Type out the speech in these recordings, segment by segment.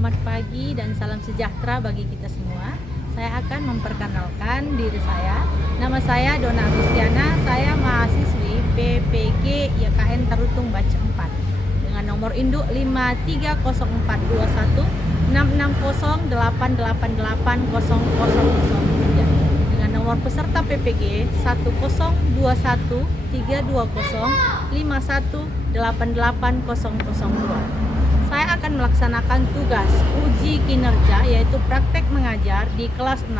Selamat pagi dan salam sejahtera bagi kita semua. Saya akan memperkenalkan diri saya. Nama saya Dona Agustiana, saya mahasiswi PPG YKN Tarutung Batch 4 dengan nomor induk 530421660888003 dengan nomor peserta PPG 102132051888002. Saya akan melaksanakan tugas uji kinerja yaitu praktek mengajar di kelas 6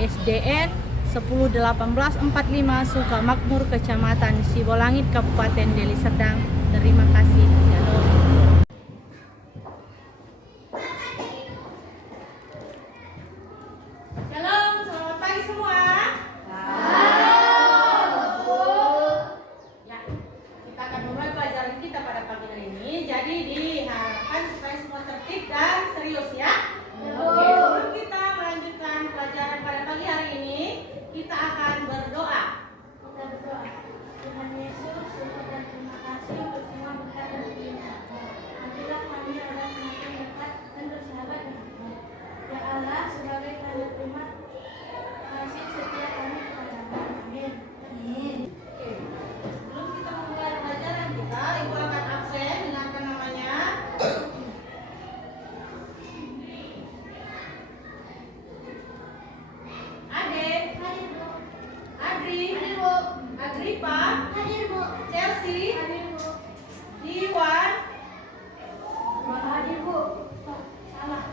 SDN 101845 Sukamakmur, Kecamatan Sibolangit, Kabupaten Deli Serdang. Terima kasih. Shalom. Shalom, selamat pagi semua. Ya, kita akan mulai pelajaran kita pada pagi hari ini. Jadi diharapkan supaya semua tertib dan serius ya. Oke, sebelum kita melanjutkan pelajaran pada pagi hari ini, kita akan berdoa. Kita berdoa. Tuhan Yesus, syukur dan terima kasih untuk semua berkat dan pilihan. Marilah kami adalah semakin dekat dan bersahabat denganmu. Ya Allah, sebagai tanda terima kasih setia kami kepadamu. Amin. Amin. Oke, sebelum kita memulai pelajaran kita, Ibu akan absen. Dengarkan namanya. Ade, Hadir, Bu. Adri, Hadir, Bu. Agripa, Hadir, Bu. Chelsea, Hadir, Bu. Diwan, Hadir, Bu. Salah.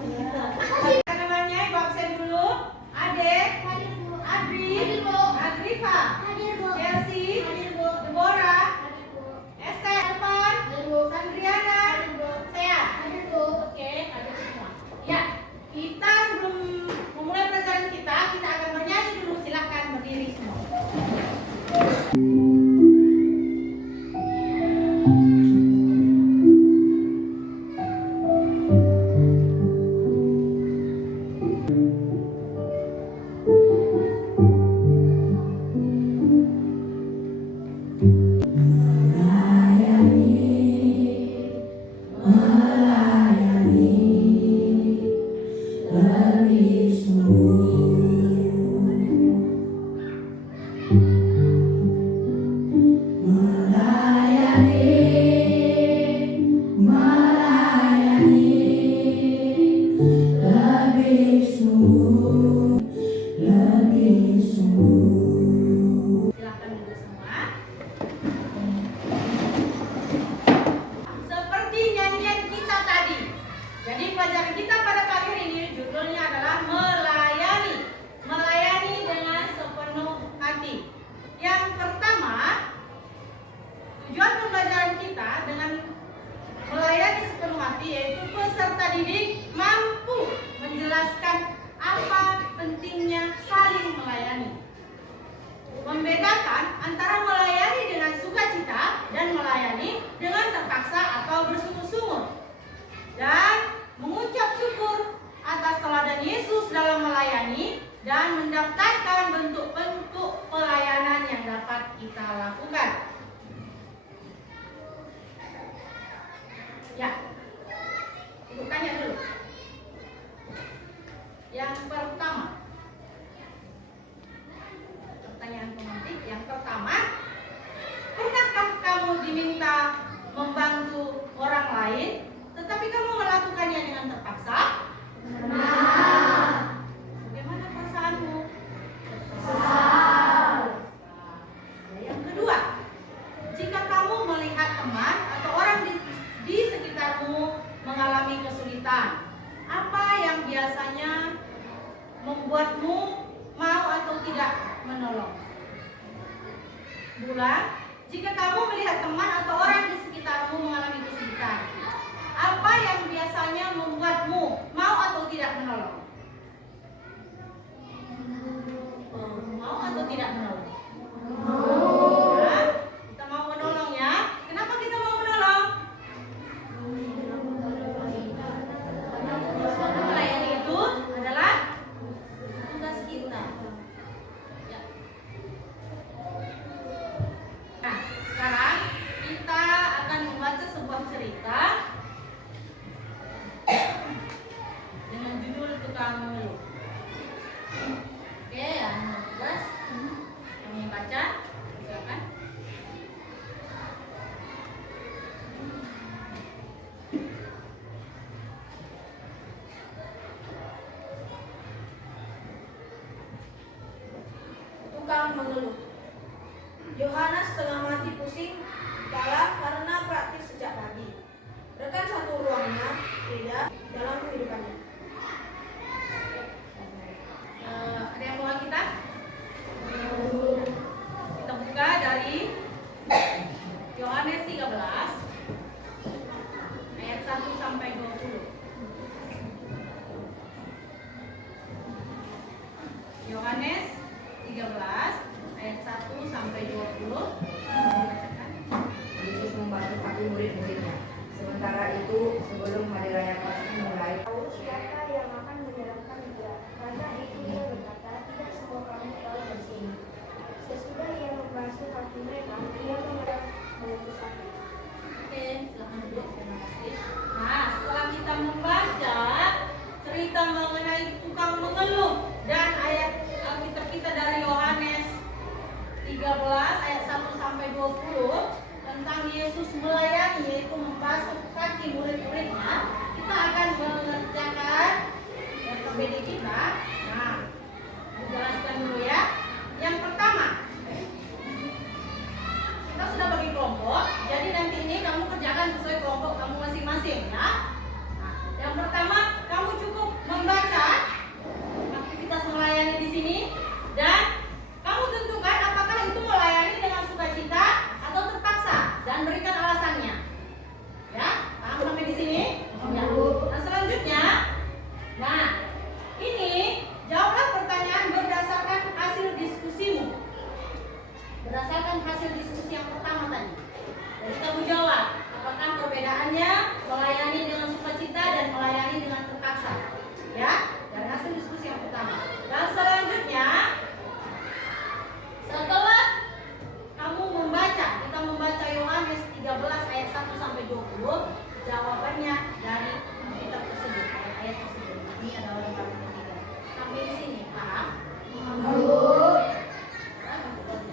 Dengarkan namanya. Ibu absen dulu. Ade, Hadir, Bu. Adri, Hadir, Bu. Agripa, Hadir, Bu. Chelsea, Hadir, Bu. Deborah, Hadir, Bu. Esther, Evan, Hadir, Bu. Sandriana, Hadir, Bu. Seat. Hadir, Bu. Oke, ada semua. Ya, kita sebelum memulai pelajaran kita akan bernyanyi dulu. Silahkan berdiri semua. Silahkan duduk semua. Seperti nyanyian kita tadi. Jadi pelajaran kita pada pagi hari ini judulnya adalah melayani. Melayani dengan sepenuh hati. Yang pertama, tujuan pembelajaran kita dengan melayani sepenuh hati yaitu peserta didik mampu menjelaskan apa pentingnya saling melayani. Membedakan antara melayani dengan sukacita dan melayani dengan terpaksa atau bersungguh-sungguh. Dan mengucap syukur atas teladan Yesus dalam melayani dan mendaftarkan bentuk-bentuk pelayanan yang dapat kita lakukan. Ya, Ibu tanya dulu. Yang pertama, pertanyaan pemantik yang pertama, pernahkah kamu diminta membantu orang lain, tetapi kamu melakukannya dengan terpaksa? Pernah. Bagaimana perasaanmu? Kesal. Yang kedua, jika kamu melihat teman atau orang di sekitarmu mengalami kesulitan, apa yang biasanya membuatmu mau atau tidak menolong? Bulan, jika kamu melihat teman atau orang di sekitarmu mengalami kesulitan, apa yang biasanya membuatmu mau atau tidak menolong? Mau atau tidak menolong? Ya, kita mau menolong ya. Kenapa kita mau menolong? Melayani itu adalah tugas kita. Ya. Nah, sekarang kita akan membaca sebuah cerita tukang mengeluh. Oke, yang tugas kamu baca, silakan. Tukang mengeluh. Yohanes tengah mati pusing kepala karena praktis sejak pagi. Rekan satu ruangnya beda dalam kehidupannya. Ada yang bawa kita? Kita buka dari Yohanes 13 ayat 1 sampai 20. Yohanes 13 ayat 1 sampai 20. Yesus membantu murid-muridnya. Sementara itu, sebelum hari raya Paskah mulai, Tahu siapa yang akan menyerahkan dia? Karena itu ia berkata, tidak semua kamu tahu di sini. Sesudah ia membasuh kaki mereka, ia mengutus aku. Oke, silakan duduk. Terima kasih. Nah, setelah kita membaca cerita mengenai tukang mengeluh dan ayat Alkitab kita dari Yohanes 13 ayat 1 sampai 20 tentang Yesus melayani, yaitu membasuh kaki murid-muridnya, kita akan mengerjakan PPD kita. Nah, jelaskan dulu ya. Yang pertama, kita sudah bagi kelompok, jadi nanti ini kamu kerjakan sesuai kelompok kamu masing-masing ya. Nah, yang pertama, kamu cukup membaca aktivitas melayani di sini dan kamu tentukan apakah itu melayani dengan sukacita atau terpaksa dan berikan alasannya. Ya, paham sampai di sini? Ya. Nah, selanjutnya, nah ini jawablah pertanyaan berdasarkan hasil diskusimu. Berdasarkan hasil diskusi yang pertama tadi. Jadi kamu jawab, apakah perbedaannya melayani dengan sukacita dan melayani dengan terpaksa? Ya, dari hasil diskusi yang pertama. Dan selanjutnya, setelah kamu membaca, kita membaca Yohanes 13 ayat 1 sampai 20, jawabannya dari kitab tersebut, ayat-ayat tersebut. Ini adalah lembaran ketiga. Sampai di sini, paham?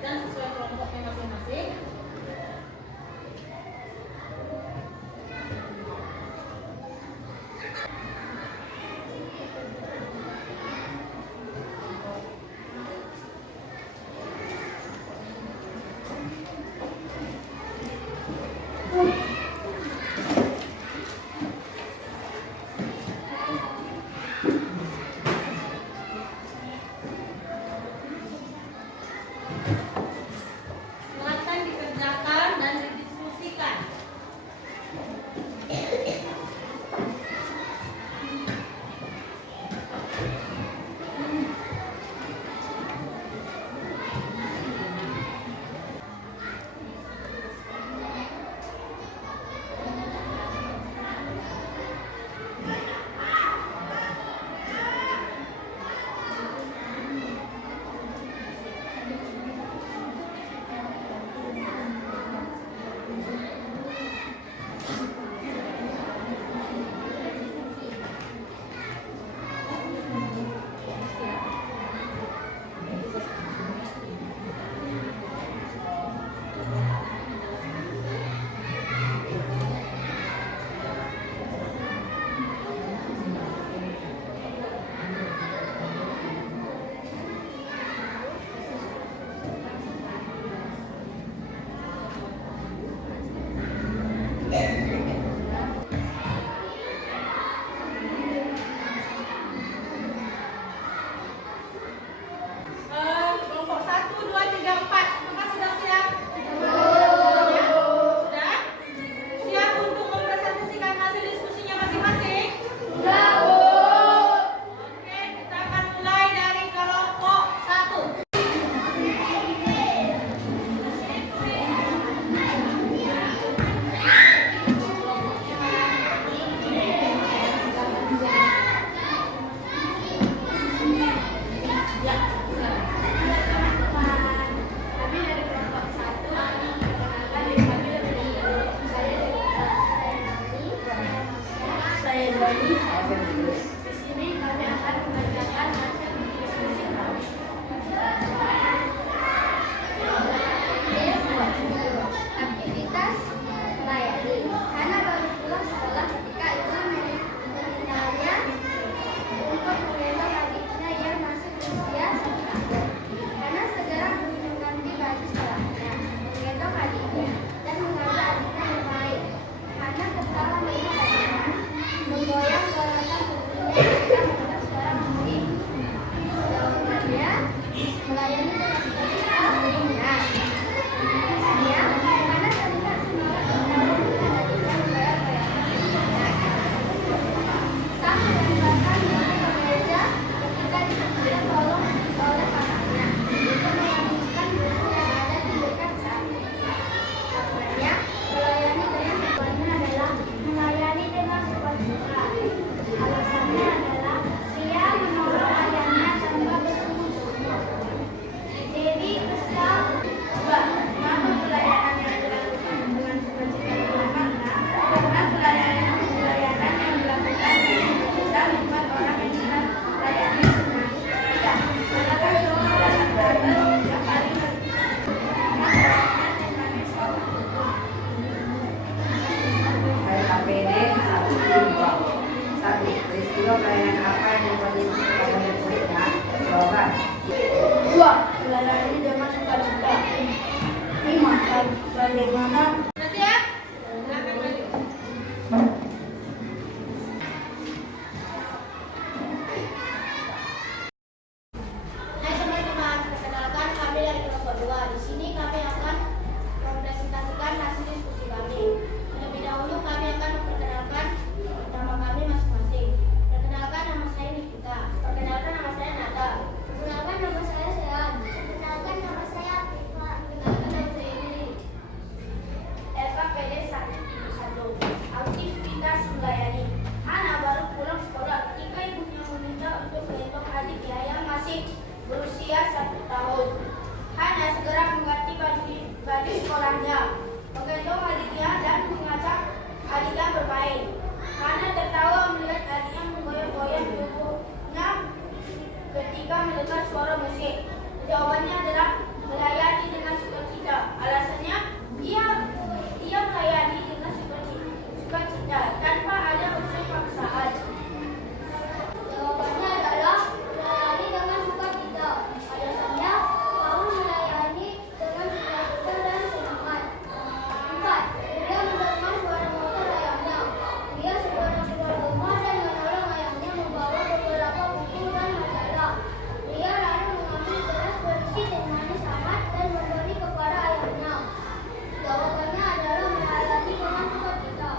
Dan sesuai kelompoknya masing-masing. Silakan dikerjakan dan didiskusikan. Kelompok 1, 2, 3, 4. Apakah sudah siap? Sudah? Siap untuk mempresentasikan hasil diskusinya masing-masing? Oke, kita akan mulai dari kelompok 1. Kami dari kelompok 1 perkenalkan diri kami lebih dulu. Saya Dani. saya Febri. Di sini sini kami akan membacakan hasil diskusi kami. Aktivitas melayani. Hana baru pulang sekolah ketika ibu memintanya untuk menggendong adiknya yang masih berusia 1 tahun. Hana segera mengganti baju sekolahnya, menggendong adiknya, dan mengambil adiknya bermain. Hana tertawa melihat adiknya menggoyang-goyangkan tubuhnya ketika mendengar suara musik. Jawabannya, melayani dengan sukacita adiknya. Hana terlihat semangat bertawa melihat adiknya menggoyang-goyangkan tubuhnya. Sang menempatkan diri ke meja ketika diberikan tolong oleh kakaknya untuk mengamankan buku yang ada di dekat sampingnya. Jawabannya, melayani dengan tujuannya adalah melayani dengan sukacita. Alasannya adalah dia menolong ayahnya tanpa bersungguh-sungguh. Dewi kesal. Kenapa pelayanan yang dilakukan dengan sukacita bermakna? Karena pelayanan yang dilakukan dengan sukacita membuat orang yang kita layani senang. Tidak, manakah seorang datang trouble yang paling Hai KPD 1 peristiwa pelayanan apa yang memperlihatkan pada muridnya? Jawaban. 2. Melayani dengan sukacita. 5. Bagaimana Sudah siap? Silakan lanjut. Hai teman-teman, perkenalkan kami dari kelompok 2. Di sini kami akan mempresentasikan hasil diskusi kami. Terlebih dahulu kami akan memperkenalkan nama kami masing-masing. Perkenalkan, nama saya Nikita. Perkenalkan, nama saya Nata. Perkenalkan, nama saya Sean. Perkenalkan, nama saya Afifa. Perkenalkan, nama saya Emily. LKPD 1 Aktivitas melayani. Hana baru pulang sekolah ketika ibunya meminta untuk gendong adiknya yang masih berusia 1 tahun. Hana segera mengganti baju sekolahnya, menggendong adiknya dan mengajak adiknya bermain. Hana tertawa melihat adiknya menggoyang-goyang tubuhnya ketika mendengar suara musik. Jawabannya adalah melayani dengan sukacita. Alasannya, dia melayani dengan sukacita tanpa ada unsur paksaan. Jawabannya adalah melayani dengan sukacita. Alasannya, kamu melayani dengan sukacita dan semangat. 4. Dia mendengar suara motor ayahnya. Dia segera keluar rumah dan menolong ayahnya membawa beberapa buku dan majalah. Dia lalu mengambil gelas berisi teh manis hangat dan memberi kepada ayahnya. Jawabannya adalah melayani dengan sukacita.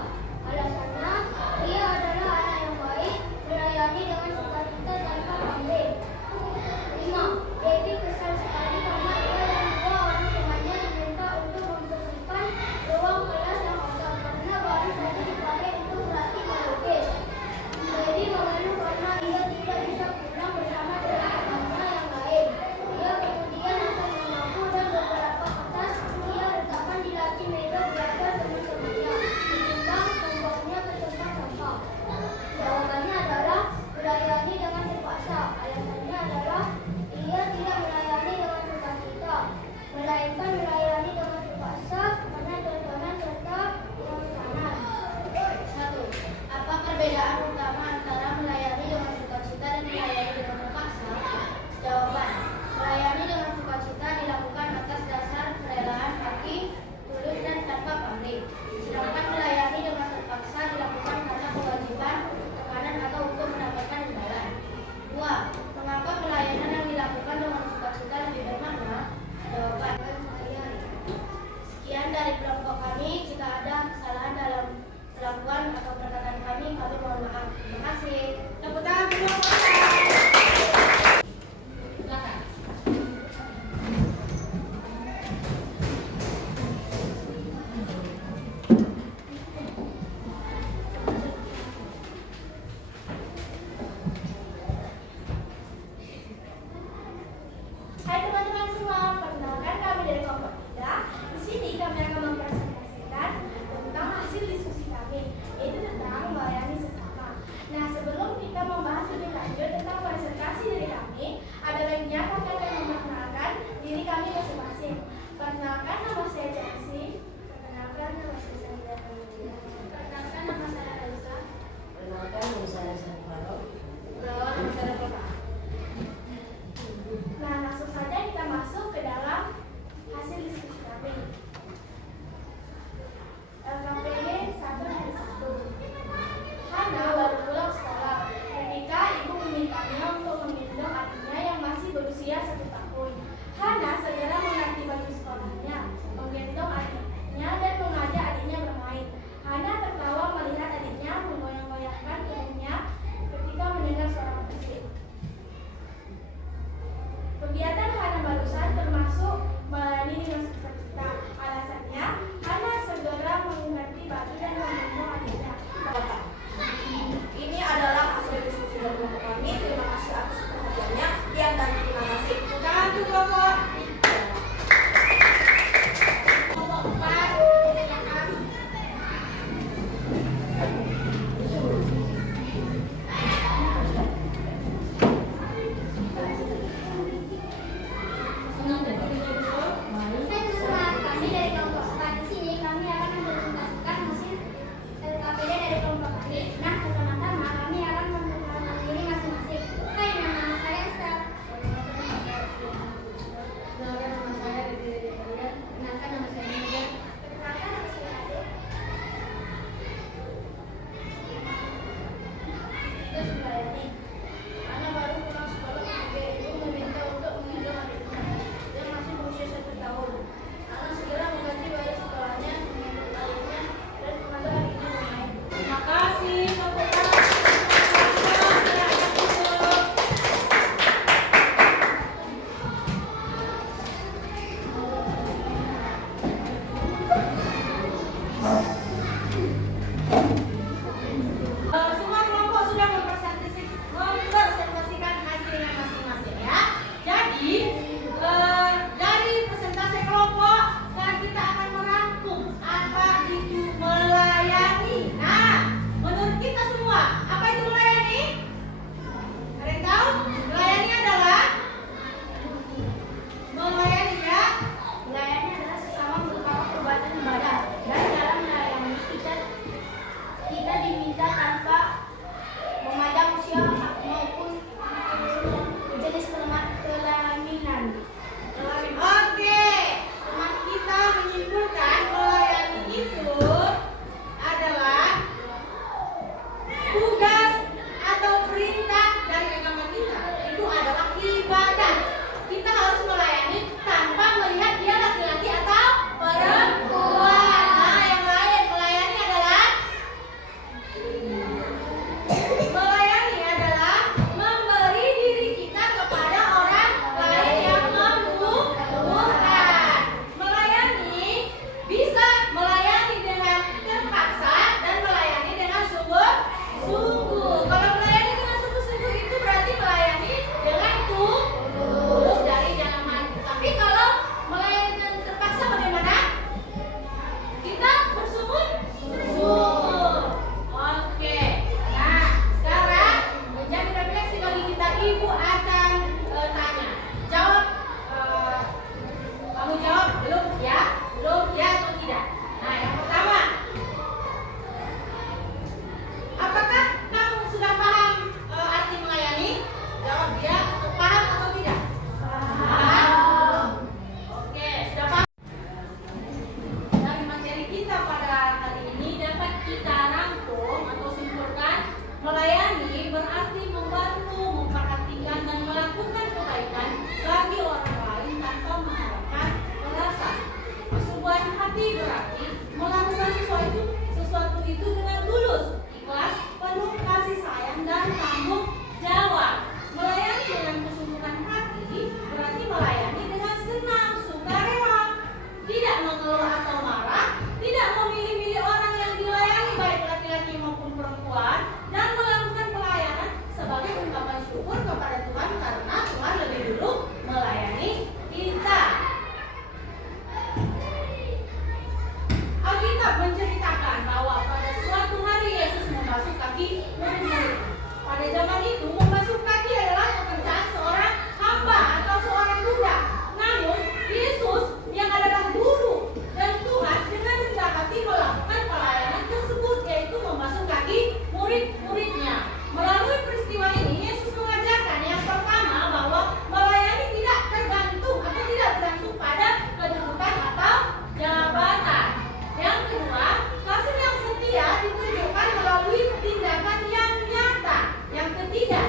Alasannya, dia adalah anak yang baik, melayani dengan sukacita tanpa pamrih. 5. Devi kesal sekali karena ia dan 2 orang temannya diminta untuk membersihkan ruang kelas yang kotor karena baru saja dipakai untuk berlatih melukis. Devi mengeluh karena ia tidak bisa pulang bersama dengan temannya yang lain. Ia kemudian langsung menyapu dan beberapa kertas ia letakkan di laci meja belajar teman-temannya, ketimbang membuangnya ke tempat sampah. Jawabannya adalah melayani dengan terpaksa. Alasannya adalah ia tidak melayani dengan sukacita, melainkan melayani dengan terpaksa karena tontonan serta pemesanan. 1. Apa perbedaan utama antara melayani dengan sukacita dan melayani dengan terpaksa? Jawaban. Melayani dengan sukacita dilakukan atas dasar kerelaan hati, tulus dan tanpa pamrih. Sedangkan melayani dengan terpaksa dilakukan karena kewajiban, tekanan atau untuk mendapatkan imbalan. 2. Mengapa pelayanan yang dilakukan dengan sukacita lebih bermakna? Jawaban. Sekian dari kelompok kami. Jika ada kesalahan dalam kelakuan atau perkataan kami mohon maaf. Terima kasih. Tepuk tangan semua. Silakan. Hai teman-teman semua, perkenalkan kami dari kelompok 3. Di sini kami akan mempresentasikan tentang hasil diskusi kami, yaitu tentang melayani sesama. Nah, sebelum Pada zaman itu membasuh kaki adalah pekerjaan seorang hamba atau seorang budak. Namun Yesus yang adalah guru dan Tuhan dengan rendah hati melakukan pelayanan tersebut, yaitu membasuh kaki murid-muridnya. Melalui peristiwa ini Yesus mengajarkan yang pertama bahwa melayani tidak tergantung atau tidak bergantung pada kedudukan atau jabatan. Yang kedua, kasih yang setia ditunjukkan melalui tindakan yang nyata. Yang ketiga,